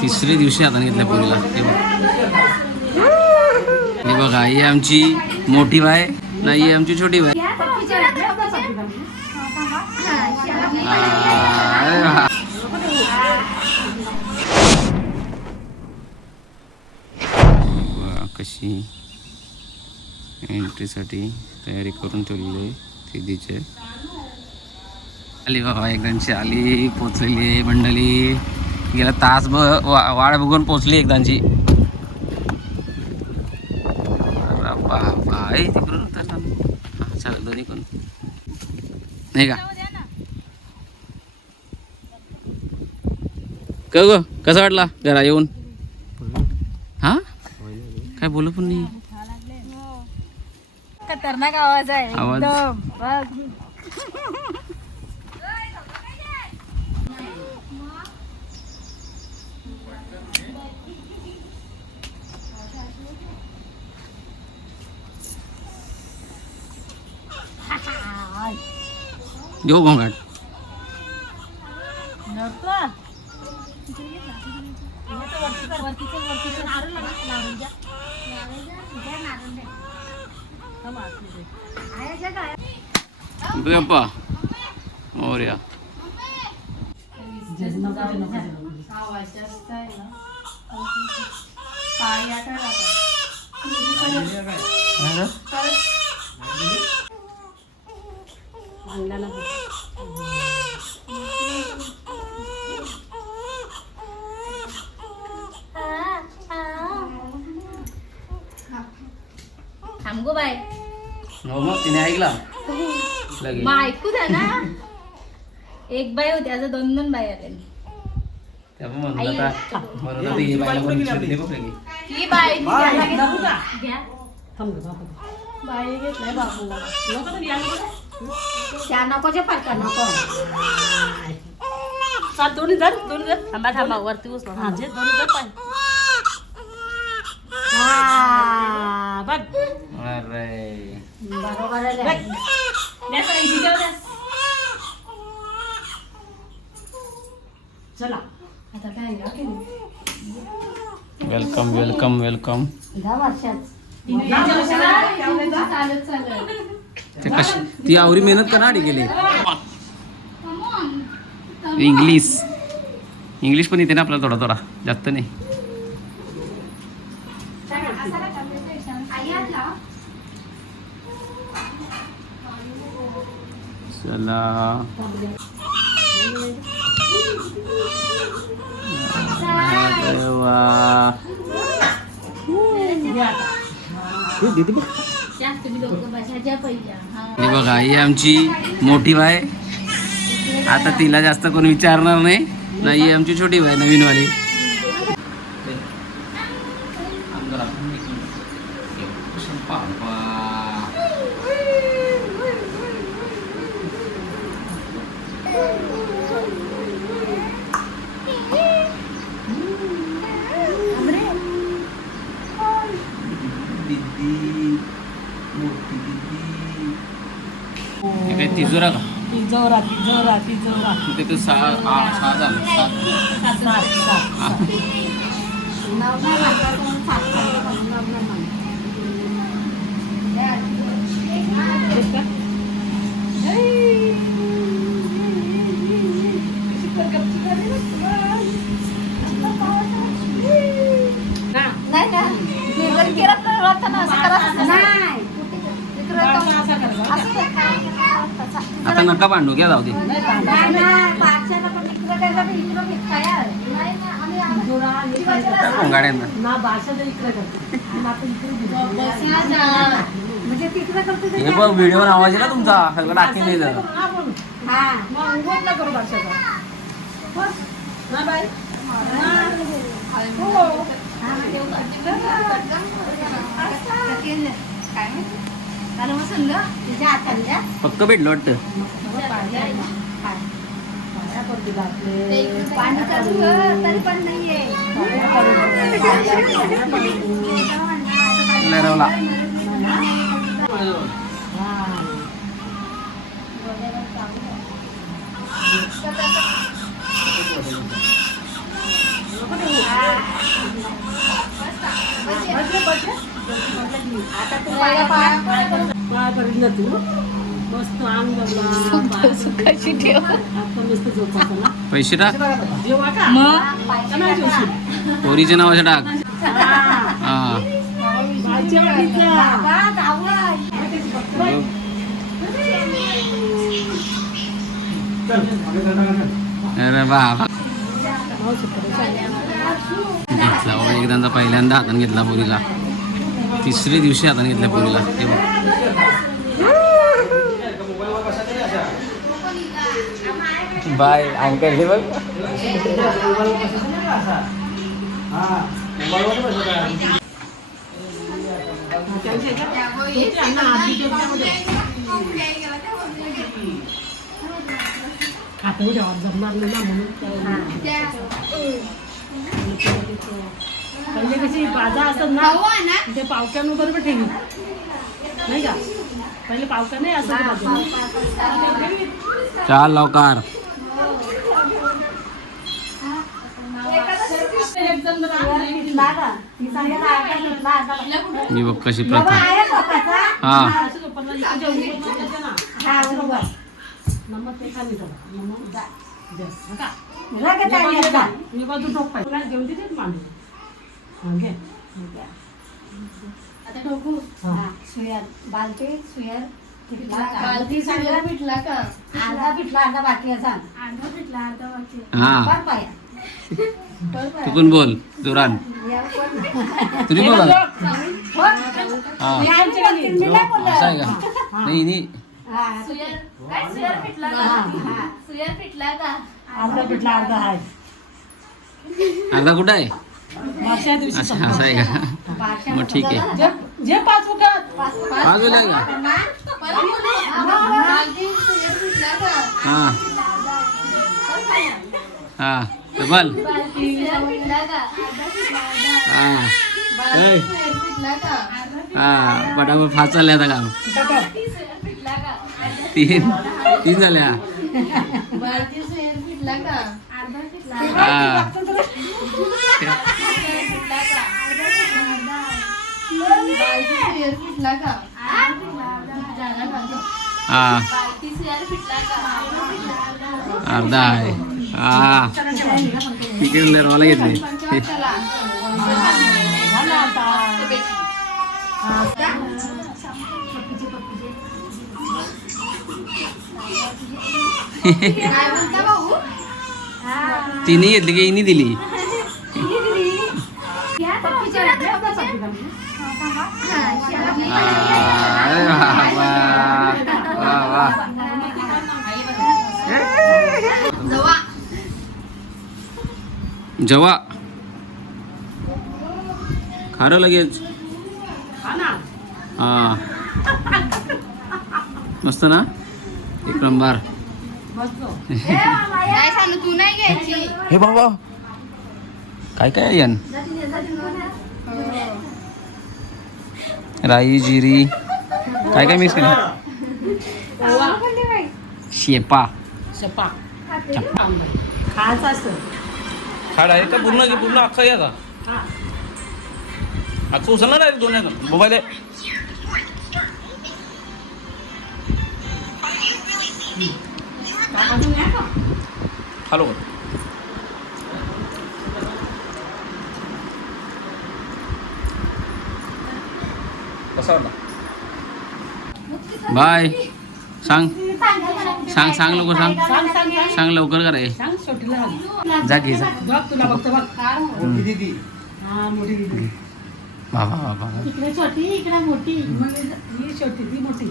तिसऱ्या दिवशी आता घेतल्या पोरीला. हे बघा, ही आमची मोठी बाय, नाही ही आमची छोटी बाय. कशी एंट्रीसाठी तयारी करून ठेवलेली आहे दीदीचे. आली बाबा, एकदांची आली, पोचलेली मंडळी. गेला तास वाट बघून पोचली एकदांची. बाबा तिकडून चालेल, दोन्ही कोण नाही का. ग कसा वाटला घरा येऊन? हा काय बोलू पण नाही. खतरनाक आवाज आहे एकदम. घेऊ घोंगाट. गप्पा मोरया. थांबगो बाय. हो मग तिने ऐकला ऐकू द्या ना. एक बाय होती, आता दोन बाय आले. नकोच्या पारका नको. दोन्ही जर थांबा थांबा वरती उचल. दोन्ही जर पाय. चला आता काय वेलकम वेलकम वेलकम. 10 वर्षात ते कशी ती आवरी मेहनत करणार गेले. इंग्लिश पण येते ना आपल्याला थोडा थोडा, जास्त नाही. चला बघा, ही आमची मोठी बाय. आता तिला जास्त कोण विचारणार नाही. ही आमची छोटी बाय नवीनवाली. तिजोरा का? तिजोरा तिजोरा तिजोरा. तिथे 6 झालं. 7. आता नका भांडू, घ्या जाऊ दे. हे बघ, व्हिडिओवर आवाज आहे ना तुमचा, सगळं टाकेल नाही जर. पक्क भेटलं वाटतं. लरवला. आता तू पाया मस्त अंग सुखाची ठेव. मस्त झोपायचं ना पैसे टाक जेव्हा का मग पोरीच्या नावाचे टाक हा माझ्या अरे बाबा घेतला बाबा एकदा पहिल्यांदा हाताने घेतला पोरीला तिसऱ्या दिवशी हाताने घेतल्या पोरीला हे बघ बाय अंकल हे बघ खातं जमणार नाही ना म्हणून पहिले कशी बाजा असत ना ते पावक्यानं बरोबर ठेवी नाही का पहिले पावक्या नाही असं चाल लवकर मी बघ कशी प्रथा हा बालती सुयर बालती सुयर पिटला का अर्धा पिटला अर्धा बाकी असा अर्धा पिटला अर्धा बाकी हा पाया तू पण बोल जोरान तुम्ही बोला हा असं आहे का नाही नाही सुयर पिटला का अर्धा पिठला अर्धा आहे अर्धा कुठं आहे मागच्या दिवशी असं असं आहे का मग ठीक आहे जे पाच वखत पाच वेळा आहे का हा हा डबल हा ऐ. हा पटापट फास्ट चालले आता काम तीन तीन झाल्या हा हा अर्धा आहे हा तिकडे मला घेतले तिने घेतली की हिने दिली अरे वा वा जवा खारं लगेच हा मस्त ना एक नंबर तू नाही घ्यायची हे बाबा काय काय आहे यान राई जिरी काय काय मिक्स केलं शेपा शपा खायचं असतं खाड आहे का पूर्ण पूर्ण अख्खा या का हा अख्खं उचलणार आहे दोन मोबाईल आहे हॅलो कसा वाटला बाय सांग सांग सांग लवकर सांग सांग सांग सांग सांग लवकर का रे सांग छोटीला हवी जा घे जा बघ तुला बघतो बघ हा मोठी दिदी बाबा बाबा इकडे छोटी इकडे मोठी ही छोटी ती मोठी